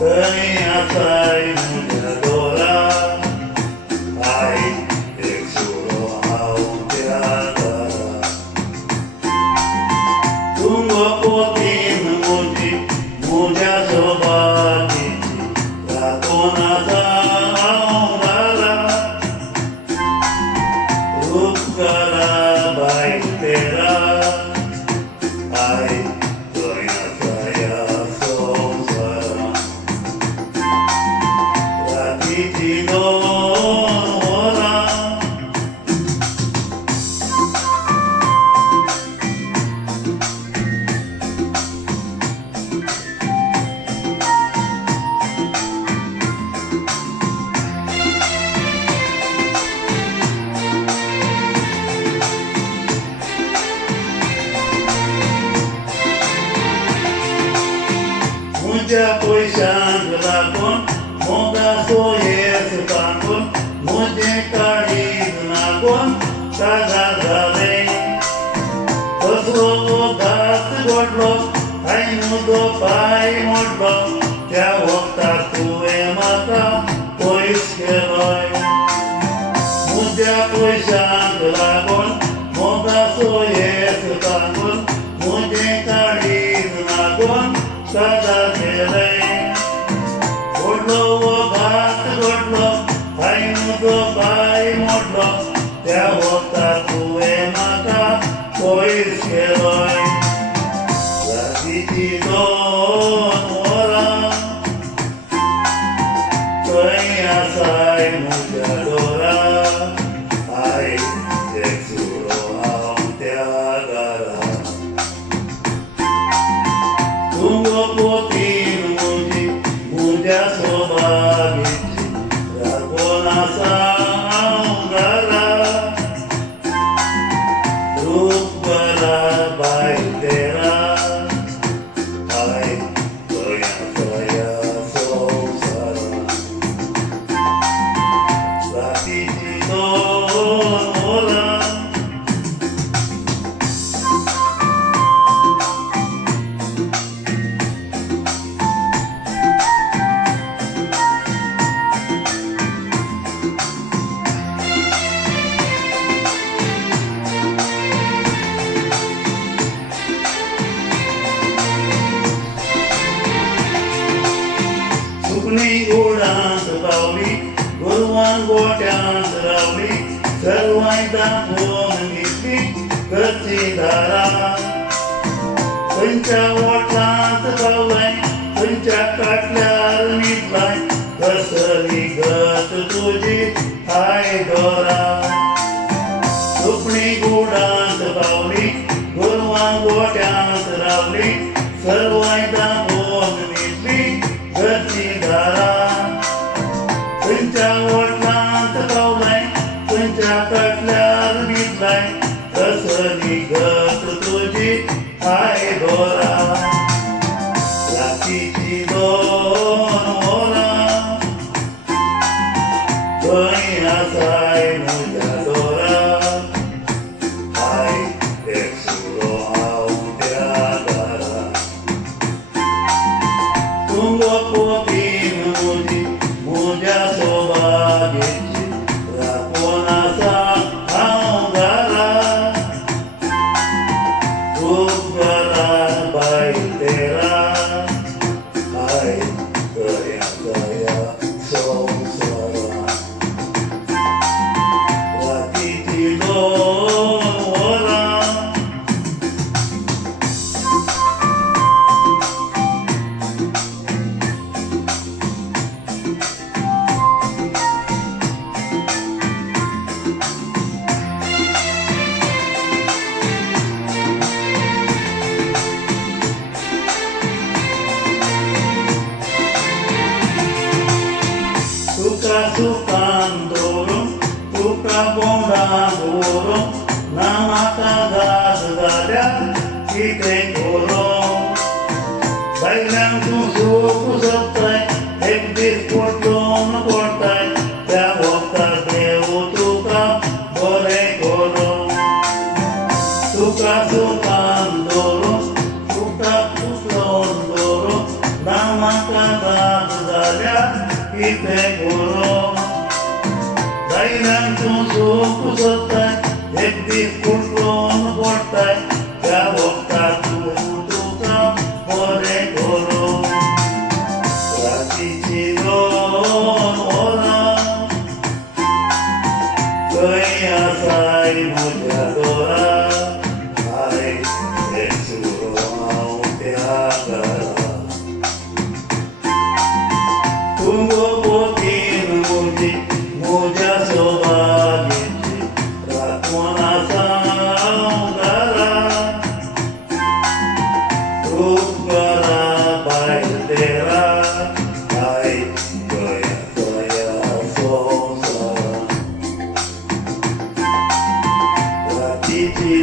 थंय आसाय म्हज्या दोरा आयज एक सुरो हांव त्या दारा तुंगो पोतीन म्हज्या सोबातीची राखून आसा हांव घरा उपकारा बाय तेरा आयज थंय आसा ह्या संवसारांत रातीची 2 वरां म्हज्या पयशांक लागून मोगाचो येस तांदून म्हजें काळीज नागून कागाळ जालें कसलो तो दात घोटलो हांवें म्हजो पांय मोडलो त्या वखदार तुवें म्हाका पयस केलोय म्हज्या पयशांक लागून मोगाचो येस तांदून म्हजें काळीज नागून कागाळ केलें घोटलो वो दात घोटलो हांवें म्हजो पांय मोडलो त्या वखदार तुवें म्हाका पयस केलोय रातीची 2 वरां थंय आसाय म्हज्या दोरा आयज एक सुरो हांव त्या घरा तुंगो पोतीन म्हज्या सोबातीची राखून आसा हांव घरा रूप बरा बाय तेरा आयज थंय आसा ह्या संवसारांत रातीची 2 वरां सुकणीं गोडांत रावलीं गोरवां गोठ्यांत रावलीं सर्वांय दाखोवन घेतलीं घरचीं दारां खंयच्या वोटलांत रावलाय खंयच्या काटल्यार न्हिदलाय कसली गत तुजी हाय दोरा सुकणीं गोडांत रावलीं गोरवां गोठ्यांत रावलीं सर्वांय दाखोवन घेतलीं घरचीं दारां खंयच्या वोटलांत रावलाय खंयच्या काटल्यार न्हिदलाय कसली गत तुजी हाय दोरा रातीची 2 वरां थंय आसाय म्हज्या दोरा आयज एक सुरो हांव त्या दारा तुंगो पोतीन म्हज्या सोबातीची राखून आसा हांव घरा रूप बरा बाय तेरा आयज थंय आसा ह्या संवसारांत रातीची 2 वरां तुका सुखान दवरूं तुका बोंडाक व्हरून ना म्हाका जाग जाल्यार कितें करूं भायल्यान तूं सूख सोदताय एक दीस पोटलोन पडटाय त्या वखदार देव तुका बरें करूं तुका सुखान दवरूं तुका पुसलोन दवरूं ना कामाचा झाल्या इथे गुरु दैन्यातून सुख शोधताय एकतीस कुठून बोलताय त्या भक्ता तुका बोरे गुरु रात्रीची दोन ओरा कई असाय माझ्या डोळा आहे एक सुरू त्या घरा तुंगपोतीन मुजी मुझ्या सौभाग्याची राखवणा सांगारा रूप करा बाहेर तेरा काय गया गया संसार रात्रीची